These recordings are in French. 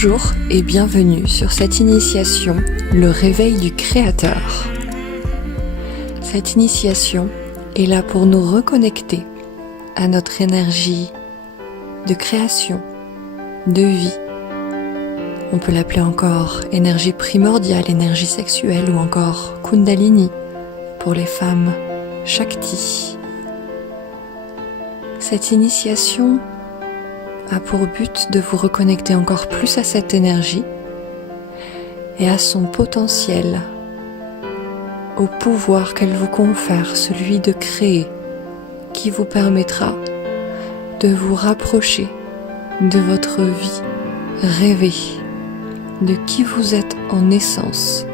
Bonjour et bienvenue sur cette initiation, le réveil du Créateur. Cette initiation est là pour nous reconnecter à notre énergie de création, de vie. On peut l'appeler encore énergie primordiale, énergie sexuelle ou encore Kundalini pour les femmes Shakti. Cette initiation a pour but de vous reconnecter encore plus à cette énergie et à son potentiel, au pouvoir qu'elle vous confère, celui de créer, qui vous permettra de vous rapprocher de votre vie rêvée, de qui vous êtes en essence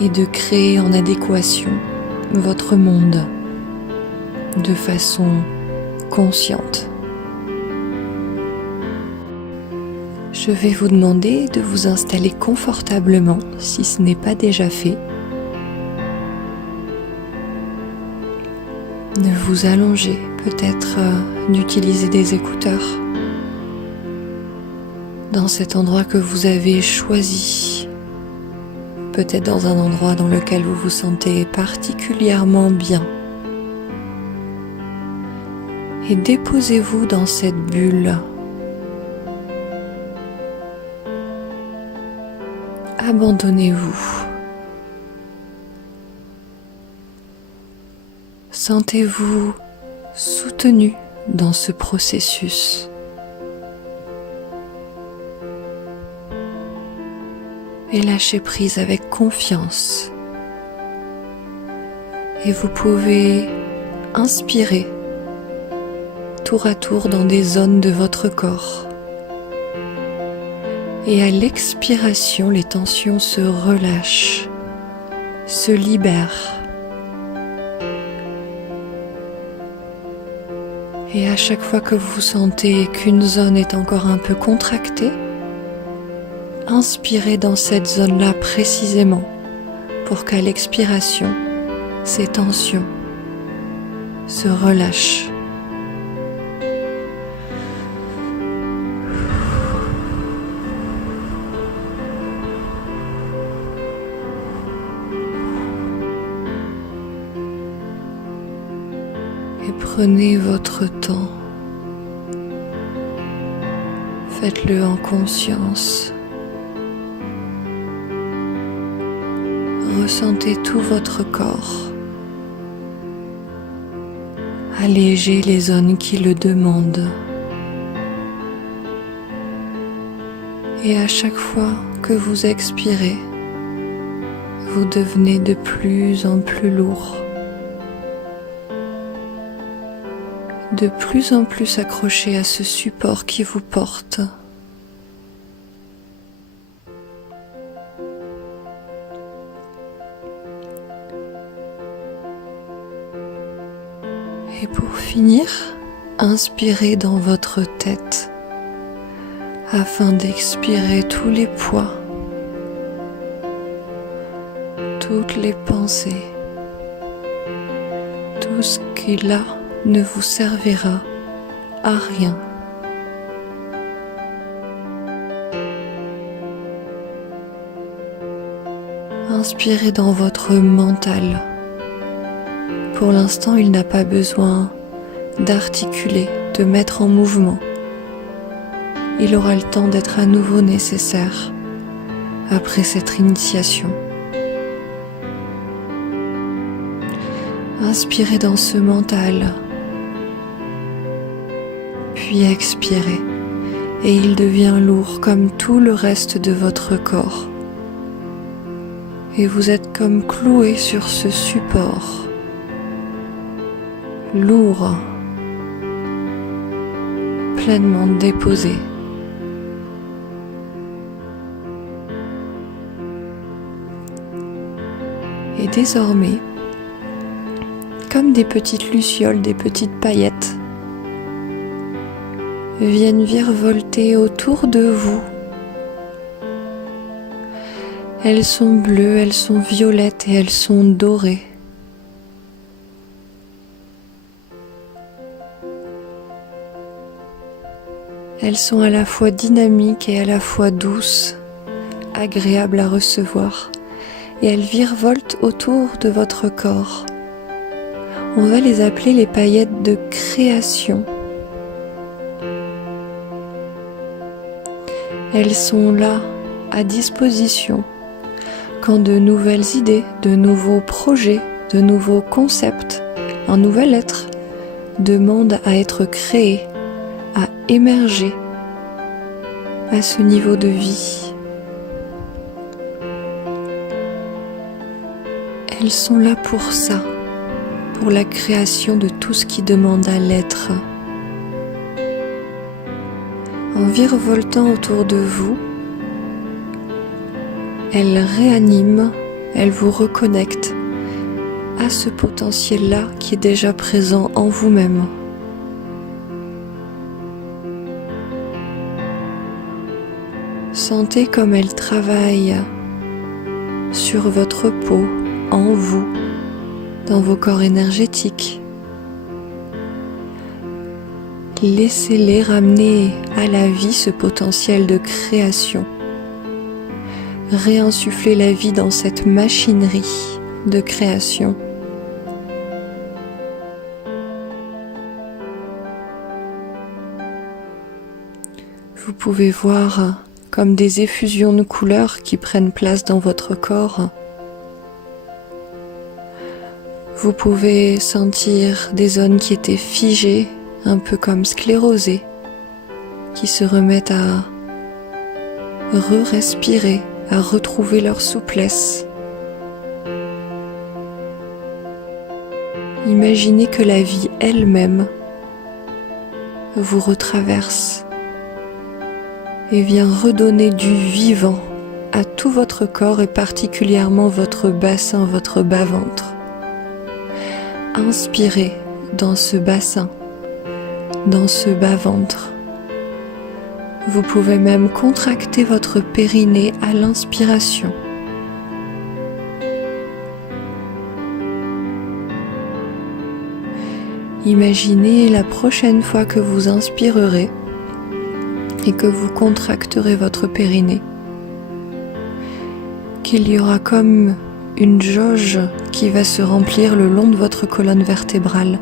et de créer en adéquation votre monde de façon consciente. Je vais vous demander de vous installer confortablement si ce n'est pas déjà fait, de vous allonger, peut-être d'utiliser des écouteurs dans cet endroit que vous avez choisi, peut-être dans un endroit dans lequel vous vous sentez particulièrement bien. Et déposez-vous dans cette bulle. Abandonnez-vous. Sentez-vous soutenu dans ce processus. Et lâchez prise avec confiance. Et vous pouvez inspirer tour à tour dans des zones de votre corps. Et à l'expiration, les tensions se relâchent, se libèrent. Et à chaque fois que vous sentez qu'une zone est encore un peu contractée, inspirez dans cette zone-là précisément pour qu'à l'expiration, ces tensions se relâchent. Et prenez votre temps. Faites-le en conscience. Ressentez tout votre corps. Allégez les zones qui le demandent. Et à chaque fois que vous expirez, vous devenez de plus en plus lourd. De plus en plus accroché à ce support qui vous porte. Et pour finir, inspirez dans votre tête afin d'expirer tous les poids, toutes les pensées, tout ce qui là ne vous servira à rien. Inspirez dans votre mental. Pour l'instant, il n'a pas besoin d'articuler, de mettre en mouvement. Il aura le temps d'être à nouveau nécessaire après cette initiation. Inspirez dans ce mental, puis expirez, et il devient lourd comme tout le reste de votre corps. Et vous êtes comme cloué sur ce support, lourd, pleinement déposé. Et désormais, comme des petites lucioles, des petites paillettes, viennent virevolter autour de vous. Elles sont bleues, elles sont violettes et elles sont dorées. Elles sont à la fois dynamiques et à la fois douces, agréables à recevoir, et elles virevoltent autour de votre corps. On va les appeler les paillettes de création. Elles sont là, à disposition, quand de nouvelles idées, de nouveaux projets, de nouveaux concepts, un nouvel être demandent à être créés, à émerger à ce niveau de vie. Elles sont là pour ça, pour la création de tout ce qui demande à l'être. En virevoltant autour de vous, elles réaniment, elles vous reconnectent à ce potentiel-là qui est déjà présent en vous-même. Sentez comme elles travaillent sur votre peau, en vous, dans vos corps énergétiques. Laissez-les ramener à la vie ce potentiel de création. Réinsufflez la vie dans cette machinerie de création. Vous pouvez voir comme des effusions de couleurs qui prennent place dans votre corps. Vous pouvez sentir des zones qui étaient figées, un peu comme sclérosées, qui se remettent à re-respirer, à retrouver leur souplesse. Imaginez que la vie elle-même vous retraverse et vient redonner du vivant à tout votre corps et particulièrement votre bassin, votre bas-ventre. Inspirez dans ce bassin, dans ce bas-ventre. Vous pouvez même contracter votre périnée à l'inspiration. Imaginez la prochaine fois que vous inspirerez et que vous contracterez votre périnée, qu'il y aura comme une jauge qui va se remplir le long de votre colonne vertébrale,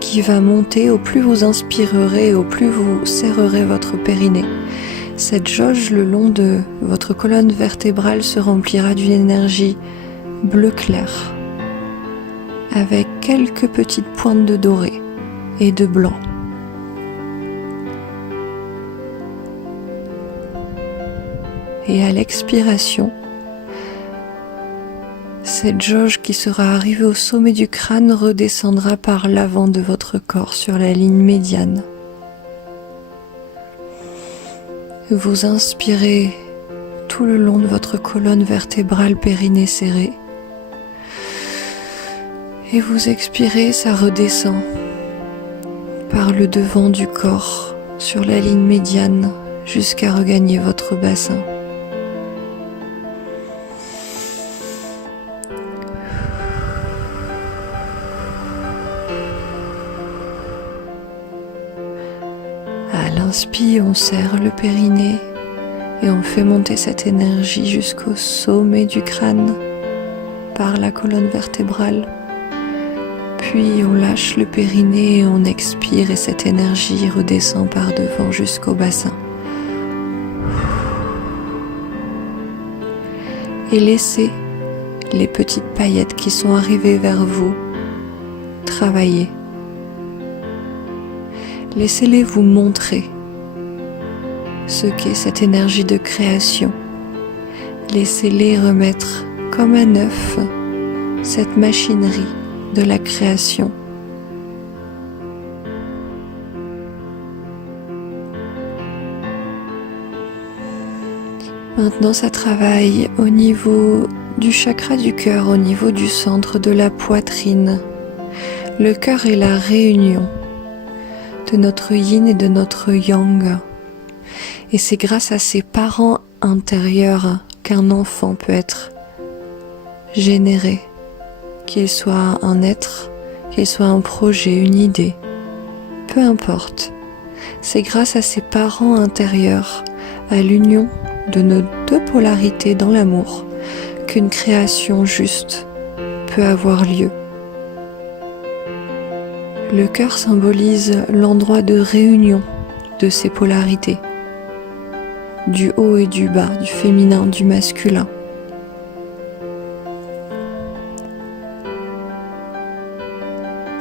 qui va monter au plus vous inspirerez, au plus vous serrerez votre périnée. Cette jauge le long de votre colonne vertébrale se remplira d'une énergie bleu clair, avec quelques petites pointes de doré et de blanc. Et à l'expiration, cette jauge qui sera arrivée au sommet du crâne redescendra par l'avant de votre corps sur la ligne médiane. Vous inspirez tout le long de votre colonne vertébrale périnée serrée. Et vous expirez, ça redescend par le devant du corps sur la ligne médiane jusqu'à regagner votre bassin. À l'inspire, on serre le périnée et on fait monter cette énergie jusqu'au sommet du crâne par la colonne vertébrale. Puis on lâche le périnée et on expire et cette énergie redescend par devant jusqu'au bassin. Et laissez les petites paillettes qui sont arrivées vers vous travailler. Laissez-les vous montrer ce qu'est cette énergie de création. Laissez-les remettre comme à neuf cette machinerie de la création. Maintenant, ça travaille au niveau du chakra du cœur, au niveau du centre de la poitrine. Le cœur est la réunion de notre yin et de notre yang. Et c'est grâce à ses parents intérieurs qu'un enfant peut être généré, qu'il soit un être, qu'il soit un projet, une idée, peu importe. c'est grâce à ces parents intérieurs, à l'union de nos deux polarités dans l'amour, qu'une création juste peut avoir lieu. Le cœur symbolise l'endroit de réunion de ces polarités, du haut et du bas, du féminin, du masculin.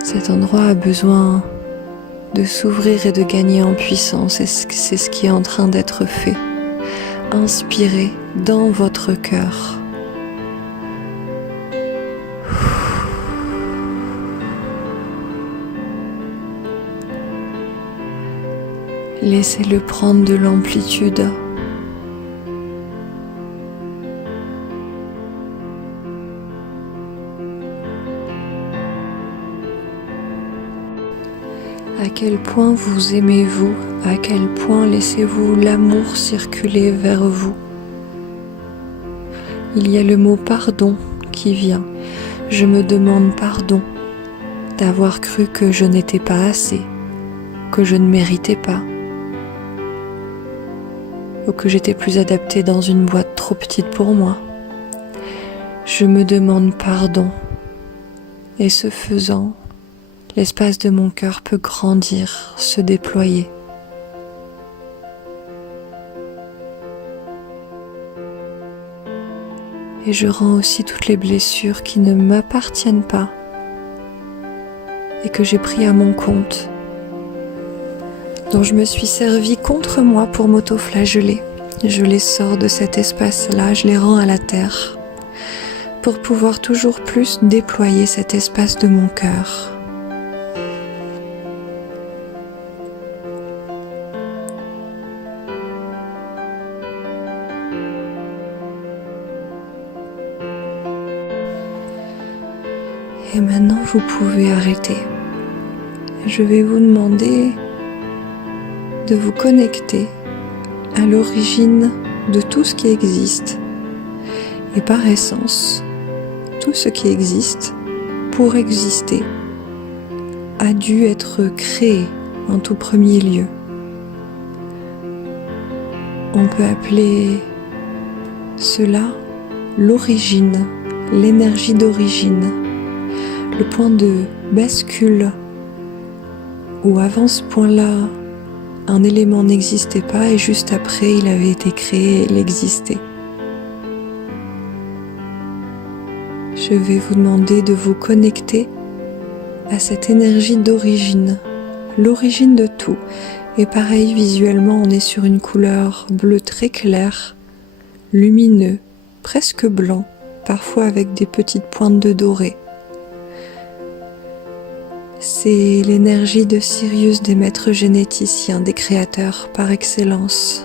Cet endroit a besoin de s'ouvrir et de gagner en puissance, et c'est ce qui est en train d'être fait. Inspirez dans votre cœur. Laissez-le prendre de l'amplitude. À quel point vous aimez-vous? À quel point laissez-vous l'amour circuler vers vous? Il y a le mot pardon qui vient. Je me demande pardon d'avoir cru que je n'étais pas assez, que je ne méritais pas, ou que j'étais plus adaptée dans une boîte trop petite pour moi. Je me demande pardon, et ce faisant, l'espace de mon cœur peut grandir, se déployer. Et je rends aussi toutes les blessures qui ne m'appartiennent pas et que j'ai pris à mon compte, dont je me suis servi contre moi pour m'auto-flageller. Je les sors de cet espace-là, je les rends à la terre, pour pouvoir toujours plus déployer cet espace de mon cœur. Et maintenant, vous pouvez arrêter. Je vais vous demander de vous connecter à l'origine de tout ce qui existe. Et par essence, tout ce qui existe, pour exister, a dû être créé en tout premier lieu. On peut appeler cela l'origine, l'énergie d'origine, le point de bascule où avant ce point-là, un élément n'existait pas et juste après, il avait été créé et il existait. Je vais vous demander de vous connecter à cette énergie d'origine, l'origine de tout. Et pareil, visuellement, on est sur une couleur bleu très claire, lumineux, presque blanc, parfois avec des petites pointes de doré. C'est l'énergie de Sirius, des maîtres généticiens, des créateurs par excellence.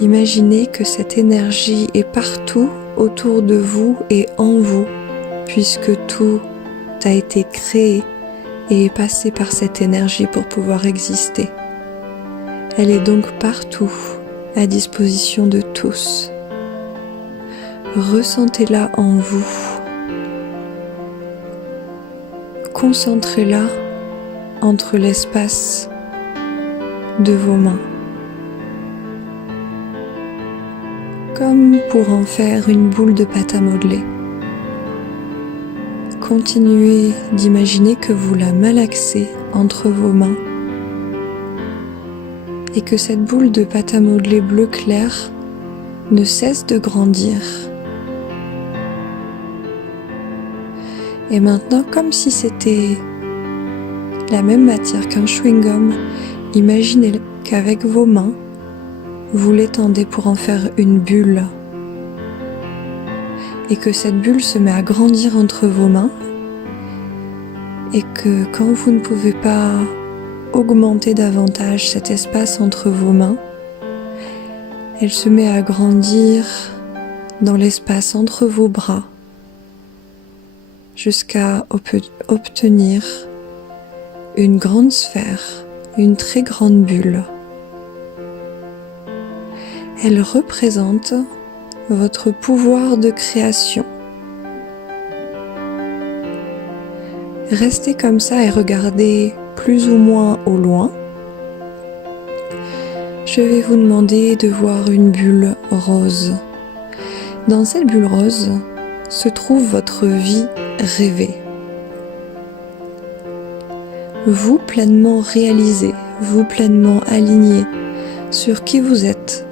Imaginez que cette énergie est partout autour de vous et en vous, puisque tout a été créé et est passé par cette énergie pour pouvoir exister. Elle est donc partout, à disposition de tous. Ressentez-la en vous. Concentrez-la entre l'espace de vos mains, comme pour en faire une boule de pâte à modeler. Continuez d'imaginer que vous la malaxez entre vos mains et que cette boule de pâte à modeler bleu clair ne cesse de grandir. Et maintenant, comme si c'était la même matière qu'un chewing-gum, imaginez qu'avec vos mains, vous l'étendez pour en faire une bulle. Et que cette bulle se met à grandir entre vos mains. Et que quand vous ne pouvez pas augmenter davantage cet espace entre vos mains, elle se met à grandir dans l'espace entre vos bras, jusqu'à obtenir une grande sphère, une très grande bulle. Elle représente votre pouvoir de création. Restez comme ça et regardez plus ou moins au loin. Je vais vous demander de voir une bulle rose. Dans cette bulle rose se trouve votre vie rêvée. Vous pleinement réalisé, vous pleinement aligné sur qui vous êtes,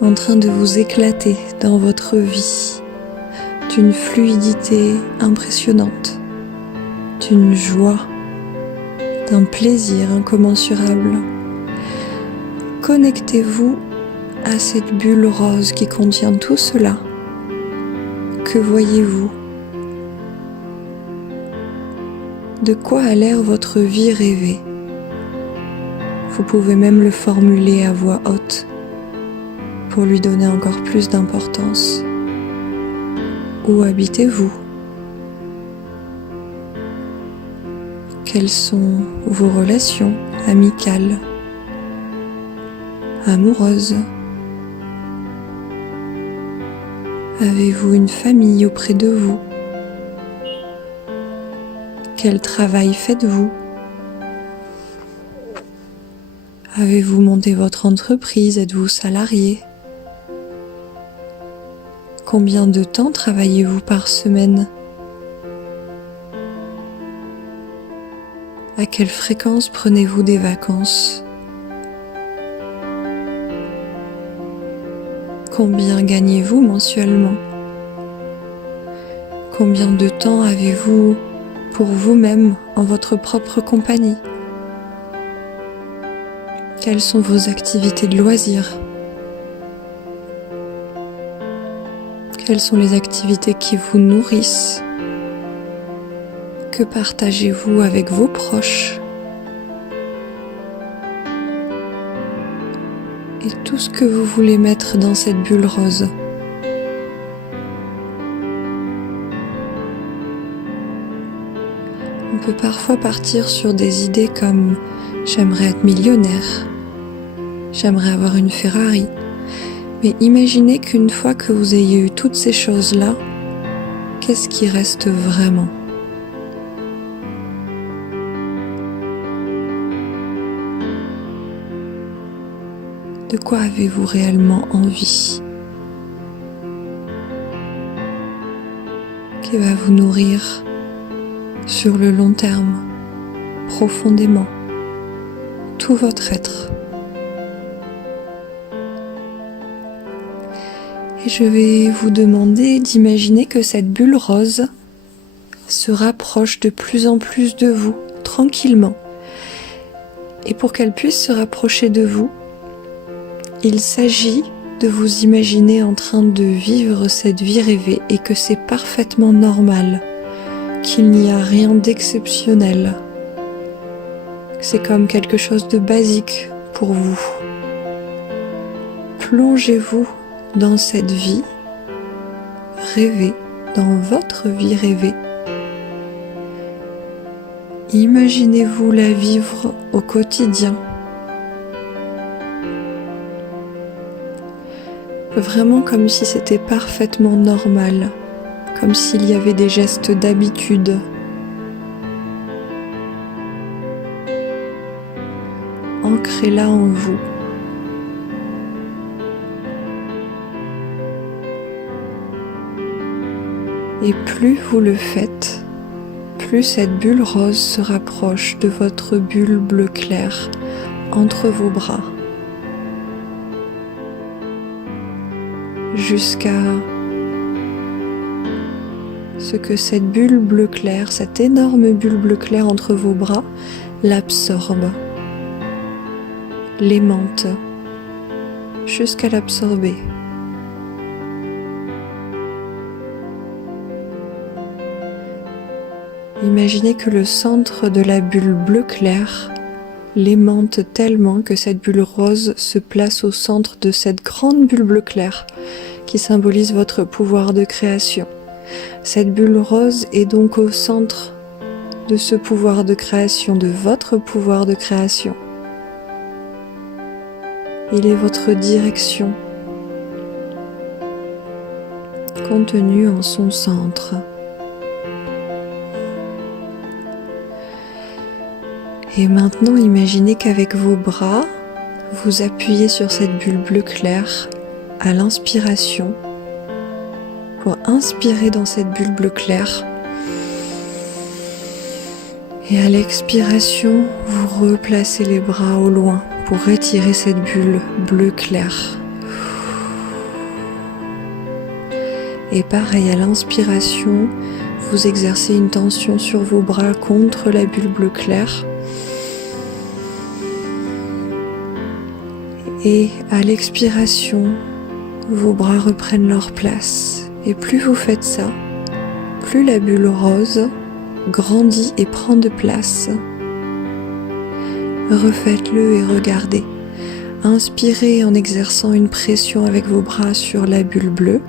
en train de vous éclater dans votre vie, d'une fluidité impressionnante, d'une joie, d'un plaisir incommensurable. Connectez-vous à cette bulle rose qui contient tout cela. Que voyez-vous? De quoi a l'air votre vie rêvée? Vous pouvez même le formuler à voix haute pour lui donner encore plus d'importance. Où habitez-vous? Quelles sont vos relations amicales, amoureuses? Avez-vous une famille auprès de vous? Quel travail faites-vous? Avez-vous monté votre entreprise? Êtes-vous salarié? Combien de temps travaillez-vous par semaine? À quelle fréquence prenez-vous des vacances? Combien gagnez-vous mensuellement? Combien de temps avez-vous pour vous-même en votre propre compagnie? Quelles sont vos activités de loisirs? Quelles sont les activités qui vous nourrissent? Que partagez-vous avec vos proches? Et tout ce que vous voulez mettre dans cette bulle rose. On peut parfois partir sur des idées comme « j'aimerais être millionnaire »,« j'aimerais avoir une Ferrari ». Mais imaginez qu'une fois que vous ayez eu toutes ces choses-là, qu'est-ce qui reste vraiment? De quoi avez-vous réellement envie? Qui va vous nourrir sur le long terme, profondément, tout votre être? Et je vais vous demander d'imaginer que cette bulle rose se rapproche de plus en plus de vous, tranquillement. Et pour qu'elle puisse se rapprocher de vous, il s'agit de vous imaginer en train de vivre cette vie rêvée et que c'est parfaitement normal, qu'il n'y a rien d'exceptionnel. C'est comme quelque chose de basique pour vous. Plongez-vous dans cette vie rêvée, dans votre vie rêvée. Imaginez-vous la vivre au quotidien. Vraiment comme si c'était parfaitement normal, comme s'il y avait des gestes d'habitude. Ancrez-la en vous. Et plus vous le faites, plus cette bulle rose se rapproche de votre bulle bleu clair entre vos bras, jusqu'à ce que cette bulle bleu clair, cette énorme bulle bleu clair entre vos bras, l'absorbe, l'aimante, jusqu'à l'absorber. Imaginez que le centre de la bulle bleu clair l'aimante tellement que cette bulle rose se place au centre de cette grande bulle bleu clair qui symbolise votre pouvoir de création. Cette bulle rose est donc au centre de ce pouvoir de création, de votre pouvoir de création. Il est votre direction, contenue en son centre. Et maintenant, imaginez qu'avec vos bras, vous appuyez sur cette bulle bleu clair à l'inspiration pour inspirer dans cette bulle bleu clair. Et à l'expiration, vous replacez les bras au loin pour étirer cette bulle bleu clair. Et pareil, à l'inspiration, vous exercez une tension sur vos bras contre la bulle bleu clair. Et à l'expiration, vos bras reprennent leur place. Et plus vous faites ça, plus la bulle rose grandit et prend de place. Refaites-le et regardez. Inspirez en exerçant une pression avec vos bras sur la bulle bleue.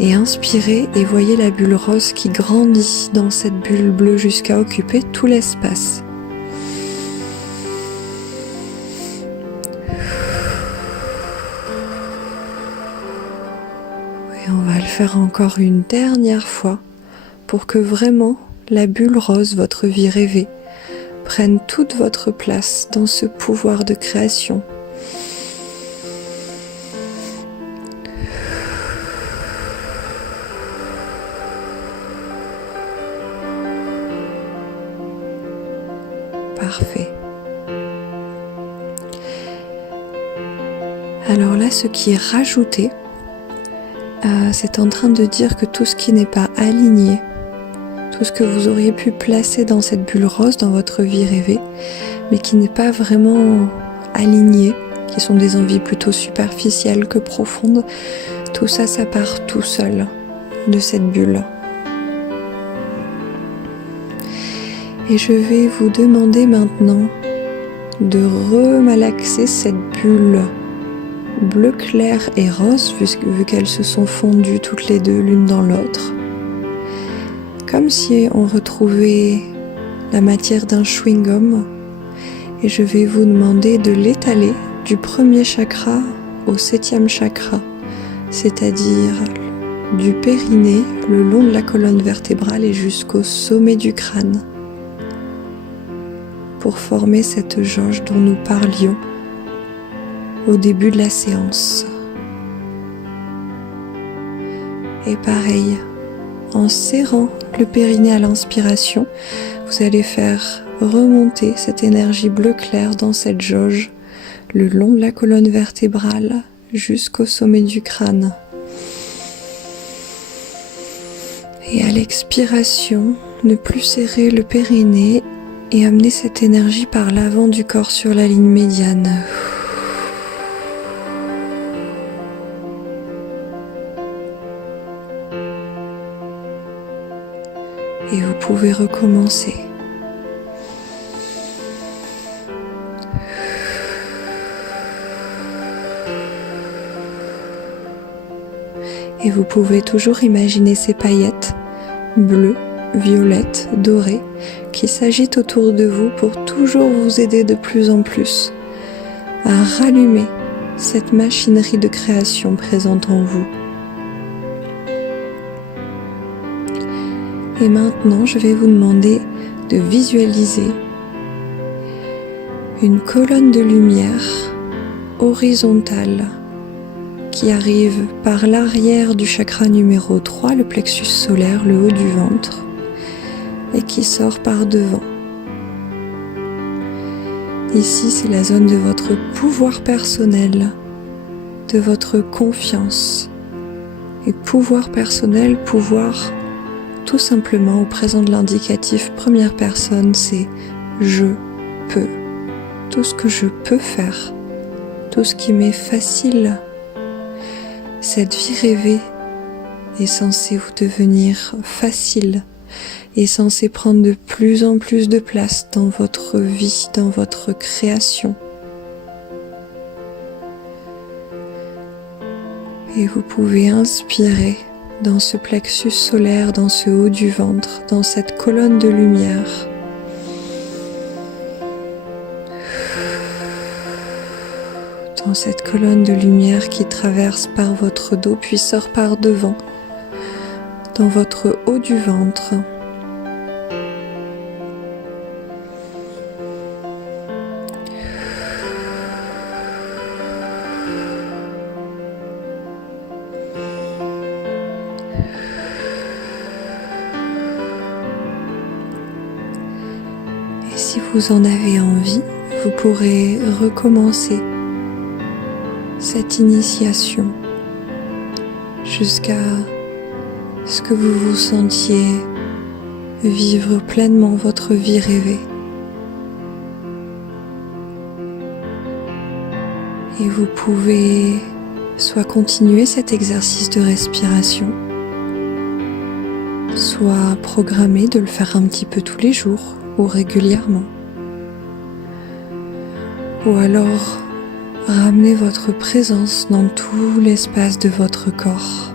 Et inspirez et voyez la bulle rose qui grandit dans cette bulle bleue jusqu'à occuper tout l'espace. Et on va le faire encore une dernière fois pour que vraiment la bulle rose, votre vie rêvée, prenne toute votre place dans ce pouvoir de création. Parfait. Alors là, ce qui est rajouté, c'est en train de dire que tout ce qui n'est pas aligné, tout ce que vous auriez pu placer dans cette bulle rose, dans votre vie rêvée, mais qui n'est pas vraiment aligné, qui sont des envies plutôt superficielles que profondes, tout ça, ça part tout seul de cette bulle. Et je vais vous demander maintenant de remalaxer cette bulle bleu clair et rose, vu qu'elles se sont fondues toutes les deux l'une dans l'autre. Comme si on retrouvait la matière d'un chewing-gum. Et je vais vous demander de l'étaler du premier chakra au 7e chakra, c'est-à-dire du périnée, le long de la colonne vertébrale et jusqu'au sommet du crâne, pour former cette jauge dont nous parlions au début de la séance. Et pareil, en serrant le périnée à l'inspiration, vous allez faire remonter cette énergie bleu clair dans cette jauge, le long de la colonne vertébrale jusqu'au sommet du crâne. Et à l'expiration, ne plus serrer le périnée et amener cette énergie par l'avant du corps sur la ligne médiane. Et vous pouvez recommencer. Et vous pouvez toujours imaginer ces paillettes bleues, violettes, dorées qui s'agitent autour de vous pour toujours vous aider de plus en plus à rallumer cette machinerie de création présente en vous. Et maintenant, je vais vous demander de visualiser une colonne de lumière horizontale qui arrive par l'arrière du chakra numéro 3, le plexus solaire, le haut du ventre, et qui sort par devant. Ici, c'est la zone de votre pouvoir personnel, de votre confiance. Et pouvoir personnel, pouvoir tout simplement au présent de l'indicatif première personne, c'est je peux. Tout ce que je peux faire, tout ce qui m'est facile. Cette vie rêvée est censée vous devenir facile, est censée prendre de plus en plus de place dans votre vie, dans votre création. Et vous pouvez inspirer dans ce plexus solaire, dans ce haut du ventre, dans cette colonne de lumière. Dans cette colonne de lumière qui traverse par votre dos puis sort par devant, dans votre haut du ventre. vous en avez envie, vous pourrez recommencer cette initiation jusqu'à ce que vous vous sentiez vivre pleinement votre vie rêvée. Et vous pouvez soit continuer cet exercice de respiration, soit programmer de le faire un petit peu tous les jours ou régulièrement. Ou alors ramener votre présence dans tout l'espace de votre corps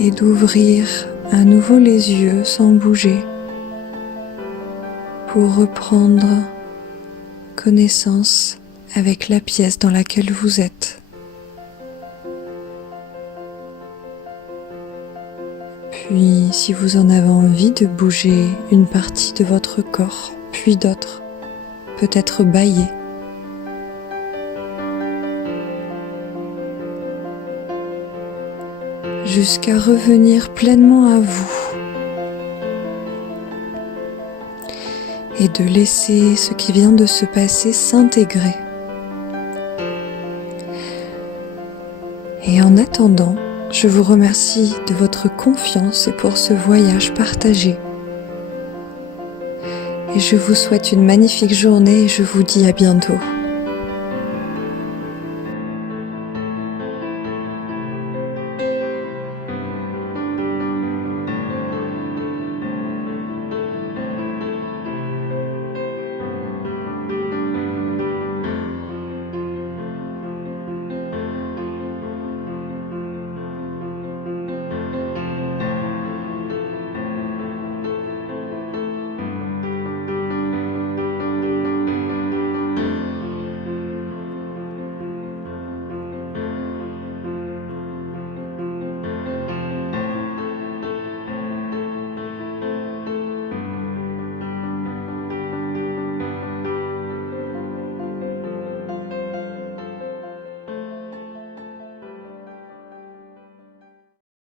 et d'ouvrir à nouveau les yeux sans bouger pour reprendre connaissance avec la pièce dans laquelle vous êtes. Puis, si vous en avez envie de bouger une partie de votre corps, puis d'autres, peut-être bâiller. Jusqu'à revenir pleinement à vous. Et de laisser ce qui vient de se passer s'intégrer. Et en attendant, je vous remercie de votre confiance et pour ce voyage partagé. Et je vous souhaite une magnifique journée et je vous dis à bientôt.